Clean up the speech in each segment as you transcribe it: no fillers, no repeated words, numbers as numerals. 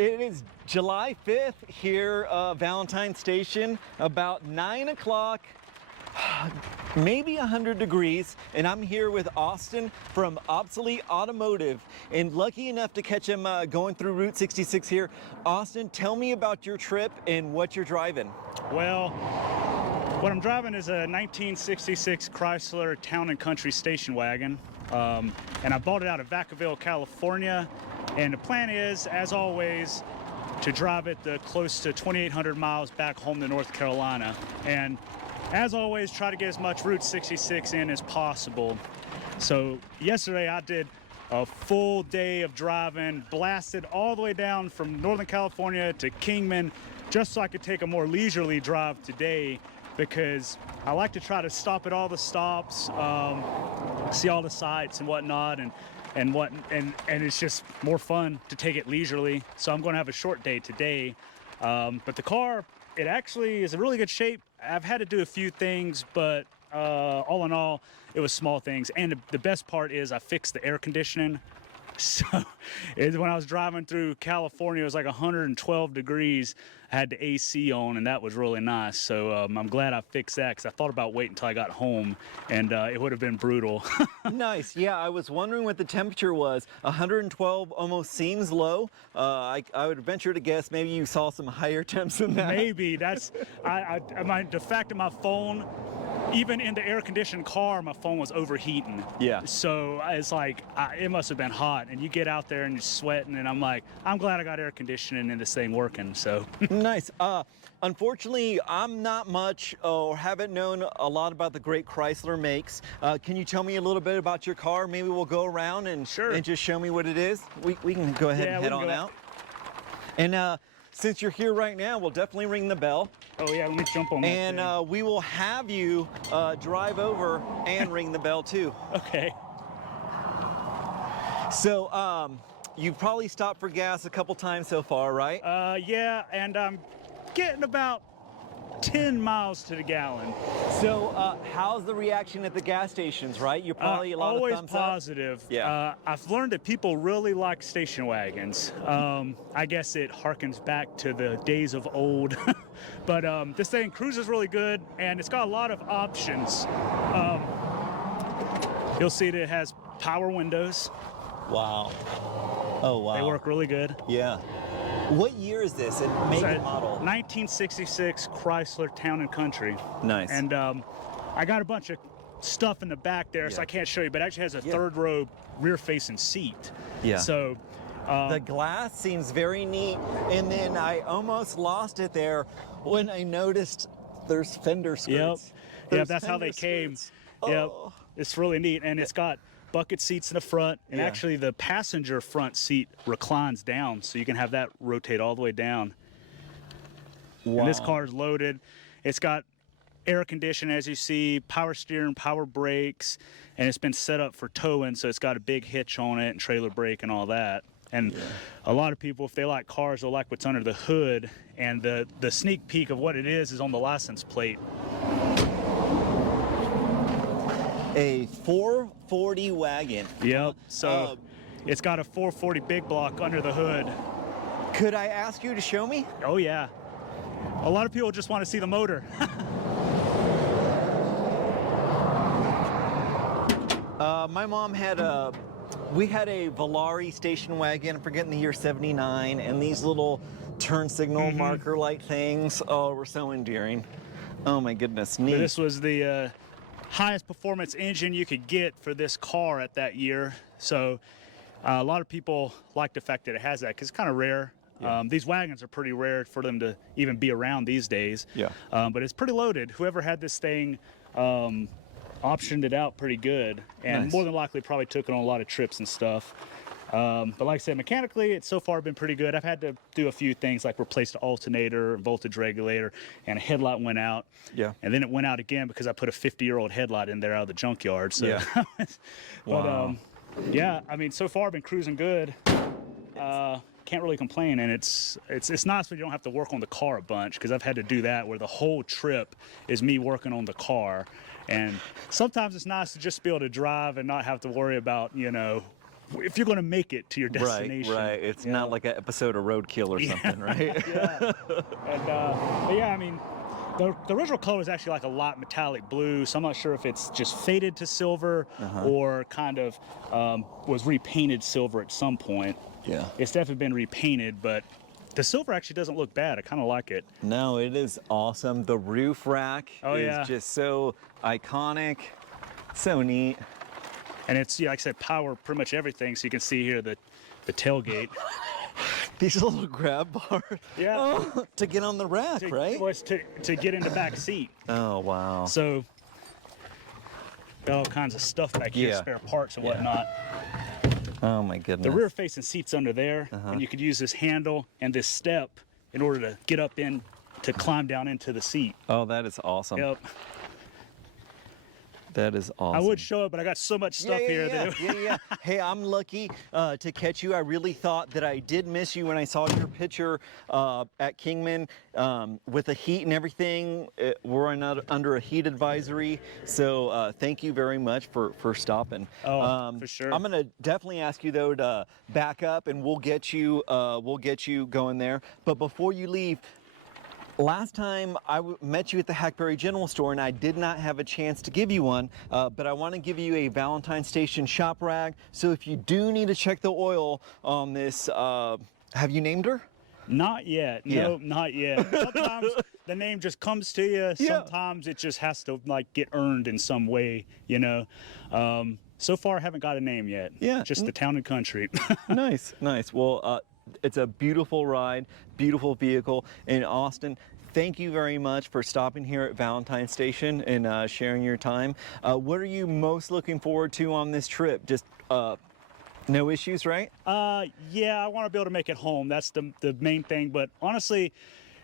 It is July 5th here, Valentine Station, about 9 o'clock, maybe 100 degrees, and I'm here with Austin from Obsolete Automotive, and lucky enough to catch him going through Route 66 here. Austin, tell me about your trip and what you're driving. Well, what I'm driving is a 1966 Chrysler Town & Country station wagon, and I bought it out of Vacaville, California. And the plan is, as always, to drive it the close to 2,800 miles back home to North Carolina. And as always, try to get as much Route 66 in as possible. So yesterday I did a full day of driving, blasted all the way down from Northern California to Kingman, just so I could take a more leisurely drive today, because I like to try to stop at all the stops, see all the sights and whatnot, and it's just more fun to take it leisurely. So I'm going to have a short day today, but the car, it actually is in really good shape. I've had to do a few things, but all in all, it was small things. And the best part is I fixed the air conditioning. So when I was driving through California, it was like 112 degrees. I had the AC on, and that was really nice. So I'm glad I fixed that, because I thought about waiting until I got home, and it would have been brutal. Nice. Yeah, I was wondering what the temperature was. 112 almost seems low. I would venture to guess maybe you saw some higher temps than that. Maybe. That's the fact that my phone, even in the air-conditioned car, my phone was overheating. Yeah. So it's like, it must have been hot. And you get out there and you're sweating, and I'm like, I'm glad I got air conditioning and this thing working, so. Nice. Unfortunately, I'm not much or haven't known a lot about the great Chrysler makes. Can you tell me a little bit about your car? Maybe we'll go around and, sure, and just show me what it is. We can go ahead and head on out. And since you're here right now, we'll definitely ring the bell. Oh yeah, let me jump on that And we will have you drive over and ring the bell too. Okay. So you've probably stopped for gas a couple times so far, right? Yeah, and I'm getting about 10 miles to the gallon. So how's the reaction at the gas stations, right? You're probably a lot of thumbs positive. Up. Yeah. I've learned that people really like station wagons. I guess it harkens back to the days of old. But this thing cruises really good, and it's got a lot of options. You'll see that it has power windows. Wow. Oh, wow. They work really good. Yeah. What year is this? Make and model? 1966 Chrysler Town & Country. Nice. And I got a bunch of stuff in the back there, so I can't show you, but it actually has a third row rear-facing seat. Yeah. So the glass seems very neat, and then I almost lost it there when I noticed there's fender skirts. Yep, that's how they came. Oh. Yep, it's really neat, and it's got bucket seats in the front, and actually the passenger front seat reclines down, so you can have that rotate all the way down. Wow. And this car is loaded. It's got air conditioning, as you see, power steering, power brakes, and it's been set up for towing, so it's got a big hitch on it and trailer brake and all that. And a lot of people, if they like cars, they'll like what's under the hood, and the sneak peek of what it is on the license plate. A 440 wagon. Yep. So it's got a 440 big block under the hood. Could I ask you to show me? Oh yeah. A lot of people just want to see the motor. My mom had we had a Valari station wagon, I'm forgetting the year, 79, and these little turn signal marker light things, were so endearing. Oh my goodness, neat. This was the highest performance engine you could get for this car at that year. So a lot of people like the fact that it has that, because it's kind of rare. Yeah. These wagons are pretty rare for them to even be around these days. Yeah. But it's pretty loaded. Whoever had this thing optioned it out pretty good, and more than likely probably took it on a lot of trips and stuff. But like I said, mechanically, it's so far been pretty good. I've had to do a few things like replace the alternator, voltage regulator, and a headlight went out. Yeah. And then it went out again because I put a 50-year-old headlight in there out of the junkyard. So. Yeah. But yeah, I mean, so far I've been cruising good. Can't really complain, and it's nice when you don't have to work on the car a bunch, because I've had to do that where the whole trip is me working on the car. And sometimes it's nice to just be able to drive and not have to worry about, you know, if you're going to make it to your destination. Right. It's not like an episode of Roadkill or something, right? Yeah. And but yeah, I mean, the original color is actually like a light metallic blue, so I'm not sure if it's just faded to silver or kind of was repainted silver at some point. Yeah. It's definitely been repainted, but the silver actually doesn't look bad. I kind of like it. No, it is awesome. The roof rack yeah. is just so iconic, so neat. And it's, like I said, power pretty much everything. So you can see here the tailgate. These little grab bars. Yeah. To get on the rack, right? Was to get in the back seat. Oh, wow. So got all kinds of stuff back here, spare parts and whatnot. Oh my goodness. The rear facing seat's under there, and you could use this handle and this step in order to get up in, to climb down into the seat. Oh, that is awesome. Yep. That is awesome. I would show it, but I got so much stuff here. Yeah. Hey, I'm lucky to catch you. I really thought that I did miss you when I saw your picture at Kingman with the heat and everything. We're under a heat advisory, so thank you very much for stopping. Oh, for sure. I'm gonna definitely ask you though to back up, and we'll get you going there. But before you leave, last time I met you at the Hackberry General Store, and I did not have a chance to give you one, but I want to give you a Valentinestation shop rag. So if you do need to check the oil on this, have you named her? Not yet. Yeah. No, not yet. Sometimes the name just comes to you. Sometimes it just has to like get earned in some way, you know. So far, I haven't got a name yet. Yeah. Just the town and country. Nice. Well, it's a beautiful ride, beautiful vehicle. And Austin, thank you very much for stopping here at Valentine Station and sharing your time. What are you most looking forward to on this trip? Just no issues, right? Yeah, I want to be able to make it home. That's the main thing. But honestly,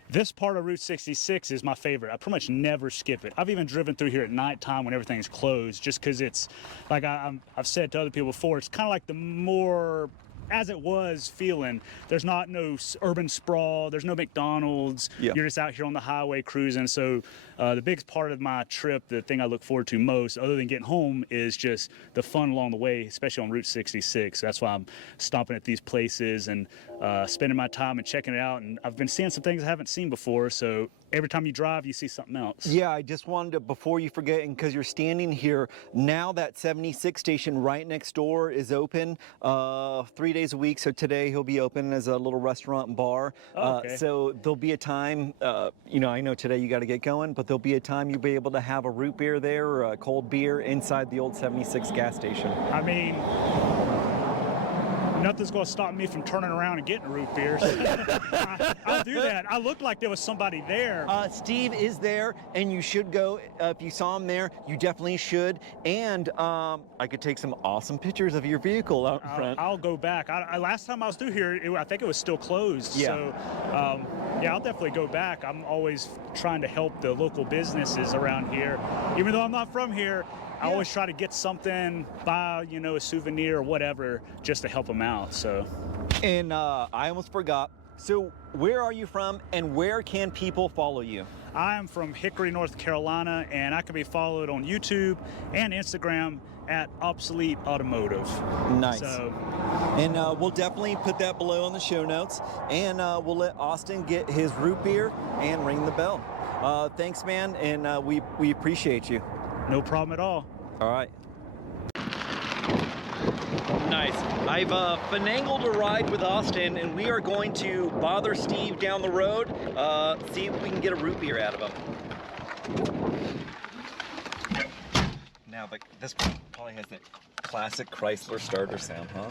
this part of Route 66 is my favorite. I pretty much never skip it. I've even driven through here at nighttime when everything's closed, just because it's, like I've said to other people before, it's kind of like the more as it was feeling. There's not no urban sprawl, there's no McDonald's. You're just out here on the highway cruising. So the biggest part of my trip, the thing I look forward to most, other than getting home, is just the fun along the way, especially on Route 66. So that's why I'm stopping at these places and spending my time and checking it out. And I've been seeing some things I haven't seen before. So every time you drive, you see something else. Yeah, I just wanted to, before you forget, and because you're standing here, now that 76 station right next door is open 3 days a week. So today he'll be open as a little restaurant and bar. So there'll be a time, you know, I know today you got to get going, but there'll be a time you'll be able to have a root beer there or a cold beer inside the old 76 gas station. I mean, nothing's going to stop me from turning around and getting root beers. I'll do that. I looked like there was somebody there. Steve is there, and you should go. If you saw him there, you definitely should. And I could take some awesome pictures of your vehicle out in front. I'll go back. Last time I was through here, I think it was still closed. Yeah. So, yeah, I'll definitely go back. I'm always trying to help the local businesses around here. Even though I'm not from here, I always try to get something, buy, you know, a souvenir or whatever, just to help them out. So, and I almost forgot. So where are you from, and where can people follow you? I am from Hickory, North Carolina, and I can be followed on YouTube and Instagram at Obsolete Automotive. Nice. So, and we'll definitely put that below on the show notes, and we'll let Austin get his root beer and ring the bell. Thanks, man, and we appreciate you. No problem at all. All right. Nice. I've finagled a ride with Austin, and we are going to bother Steve down the road, see if we can get a root beer out of him. Now, but this one probably has that classic Chrysler starter sound, huh?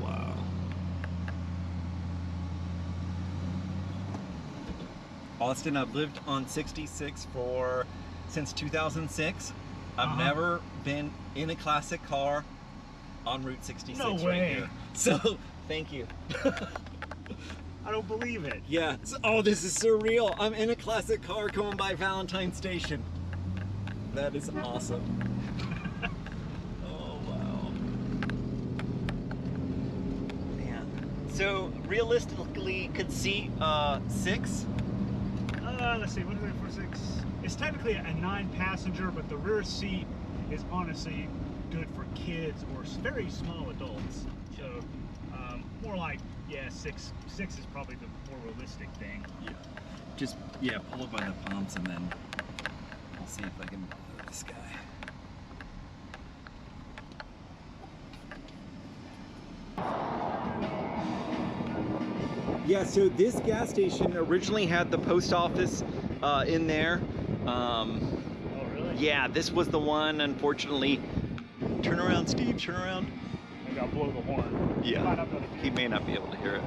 Wow. Austin, I've lived on 66 since 2006. I've never been in a classic car on Route 66 No way. right here. So, thank you. I don't believe it. Yeah. Oh, this is surreal. I'm in a classic car going by Valentine Station. That is awesome. Oh, wow. Man. So, realistically, could seat 6? Let's see, what is it for 6? It's technically a 9-passenger, but the rear seat is honestly good for kids or very small adults. So more like, yeah, six is probably the more realistic thing. Yeah. Just, yeah, pull it by the pumps and then I'll see if I can move this guy. Yeah, so this gas station originally had the post office in there. Oh, really? Yeah, this was the one, unfortunately. Turn around, Steve, turn around. Maybe I'll blow the horn. Yeah, he may not be able to hear it.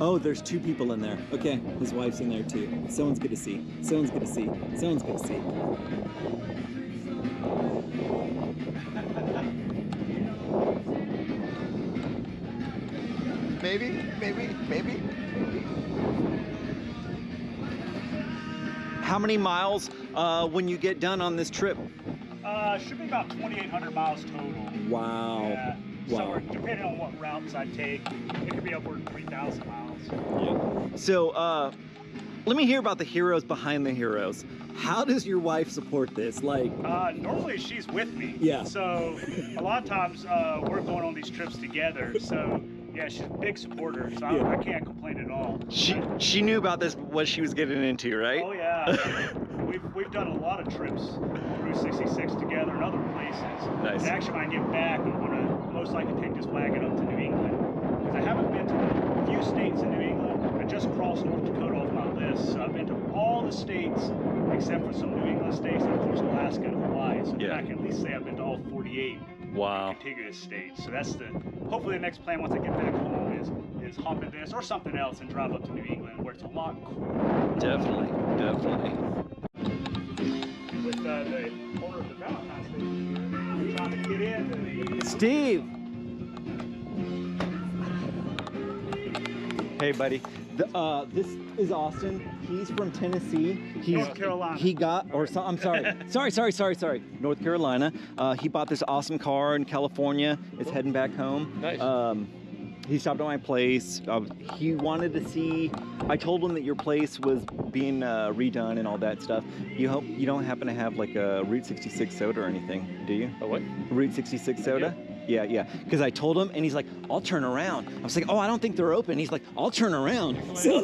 Oh, there's two people in there. Okay, his wife's in there too. Someone's gonna see. Someone's gonna see. Someone's gonna see. Maybe. How many miles when you get done on this trip? Should be about 2,800 miles total. Wow. Yeah. Wow. So depending on what routes I take, it could be upward of 3,000 miles. Yeah. So let me hear about the heroes behind the heroes. How does your wife support this? Like, normally she's with me. Yeah. So a lot of times we're going on these trips together. So yeah, she's a big supporter. So Yeah. I can't complain at all. she knew about this, what she was getting into, right? Oh yeah. we've done a lot of trips on Route 66 together and other places. Nice. And actually, when I get back, I'm gonna most likely take this wagon up to New England because I haven't been to the few states in New England. I just crossed North Dakota off my list, so I've been to all the states except for some New England states and of course Alaska and Hawaii. So Yeah. I can at least say I've been to all 48 Wow. contiguous states. So that's hopefully the next plan once I get back home is hop in this or something else and drive up to New England where it's a lot cooler. Definitely. With the owner of the Valentine station here, trying to get into the... Steve! Hey, buddy. This is Austin. He's from Tennessee. He's North Carolina. He got, or so, I'm sorry. sorry. North Carolina. He bought this awesome car in California. It's heading back home. Nice. He stopped at my place. He wanted to see. I told him that your place was being redone and all that stuff. You don't happen to have like a Route 66 soda or anything, do you? A what? Route 66 soda? Yeah. Because I told him, and he's like, "I'll turn around." I was like, "Oh, I don't think they're open." He's like, "I'll turn around." So,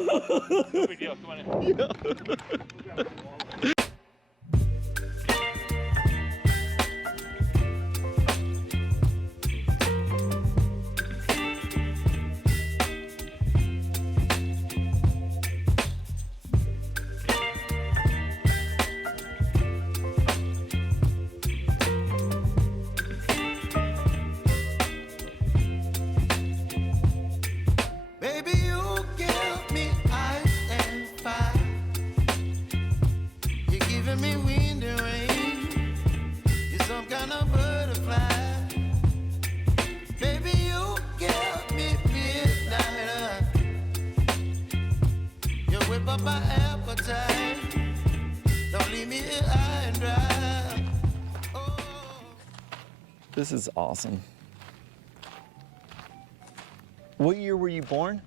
No big deal. Come on in. yeah. Baby, you give me ice and fire. You're giving me wind and rain. You're some kind of butterfly. Baby, you give me midnight. You whip up my appetite. Don't leave me here high and dry. Oh. This is awesome. What year were you born?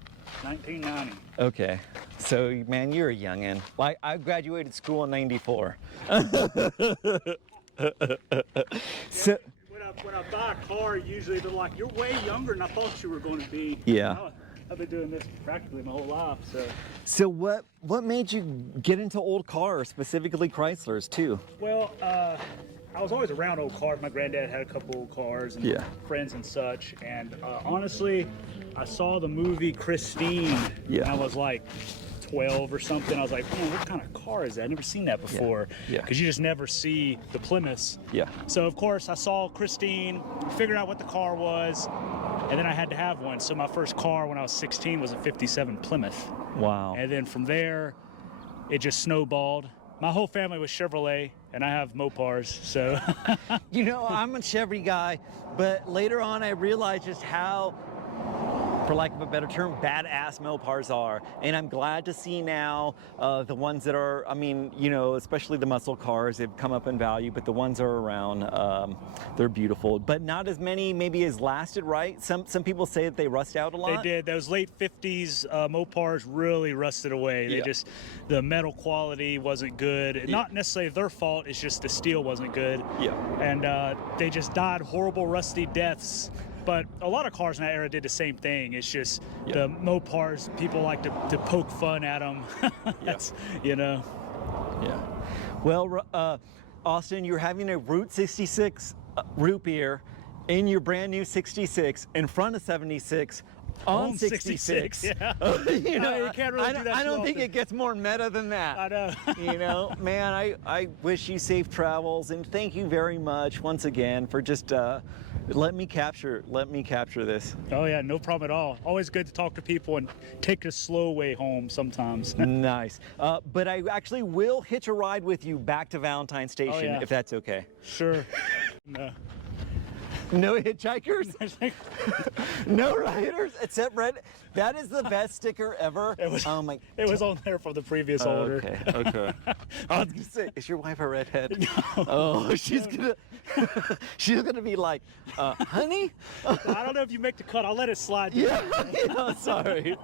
1990. Okay. So, man, you're a youngin'. Like, I graduated school in '94. So, When I buy a car, usually they're like, "You're way younger than I thought you were going to be." Yeah. I've been doing this practically my whole life, so. so what made you get into old cars, specifically Chryslers, too? Well, I was always around old cars. My granddad had a couple old cars and Yeah. friends and such. And honestly, I saw the movie Christine. Yeah. And I was like 12 or something. I was like, man, what kind of car is that? I've never seen that before. Yeah. Because you just never see the Plymouths. Yeah. So of course I saw Christine, figured out what the car was, and then I had to have one. So my first car when I was 16 was a 57 Plymouth. Wow. And then from there, it just snowballed. My whole family was Chevrolet, and I have Mopars, so. You know, I'm a Chevy guy, but later on I realized just how for lack of a better term, badass Mopars are. And I'm glad to see now the ones that are, I mean, you know, especially the muscle cars, they've come up in value, but the ones that are around, they're beautiful. But not as many maybe as lasted, right? Some people say that they rust out a lot. They did. Those late 50s Mopars really rusted away. They just, the metal quality wasn't good. Not necessarily their fault, it's just the steel wasn't good. Yeah. And they just died horrible, rusty deaths. But a lot of cars in that era did the same thing. It's just the Mopars, people like to poke fun at them. That's, you know. Yeah. Well, Austin, you're having a Route 66 root beer in your brand new 66 in front of 76 on 66. Yeah. You know, you can't really do that I too don't think often. it gets more meta than that. I know. You know, man, I wish you safe travels, and thank you very much once again for just let me capture this. Oh yeah, no problem at all. Always good to talk to people and take a slow way home sometimes. Nice. But I actually will hitch a ride with you back to Valentine Station if that's okay. Sure. No. No hitchhikers? No riders except red. That is the best sticker ever. It was, oh my. It was on there for the previous owner. Okay. Okay. I was gonna say, is your wife a redhead? No. Oh, she's gonna be like, honey. I don't know if you make the cut. I'll let it slide. Yeah. Yeah. Sorry.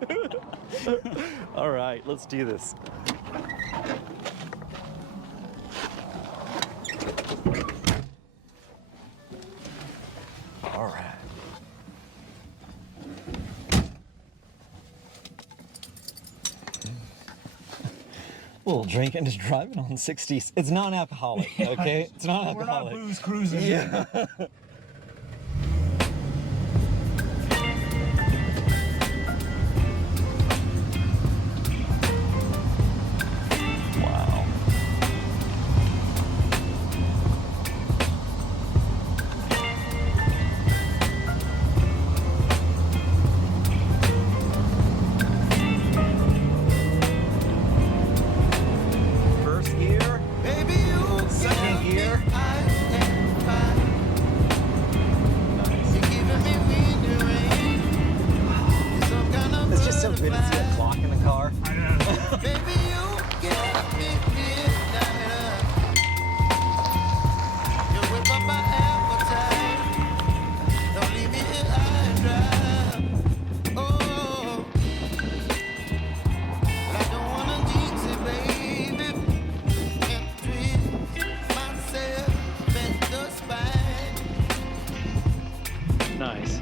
All right, let's do this. All right. A little drinking, just driving on 60s. It's non-alcoholic, okay? It's non-alcoholic. We're not booze cruising. Yeah. Wow. First gear, Baby, you second gear. ice and fire. Nice. You're giving me wind and rain. You're some kind of It's just so good to see a butterfly. clock in the car. I know. Baby, you get me midnight. You whip up my appetite. Don't leave me here high and dry. Oh, I don't wanna jinx it, baby. And twist myself at the spine. Nice.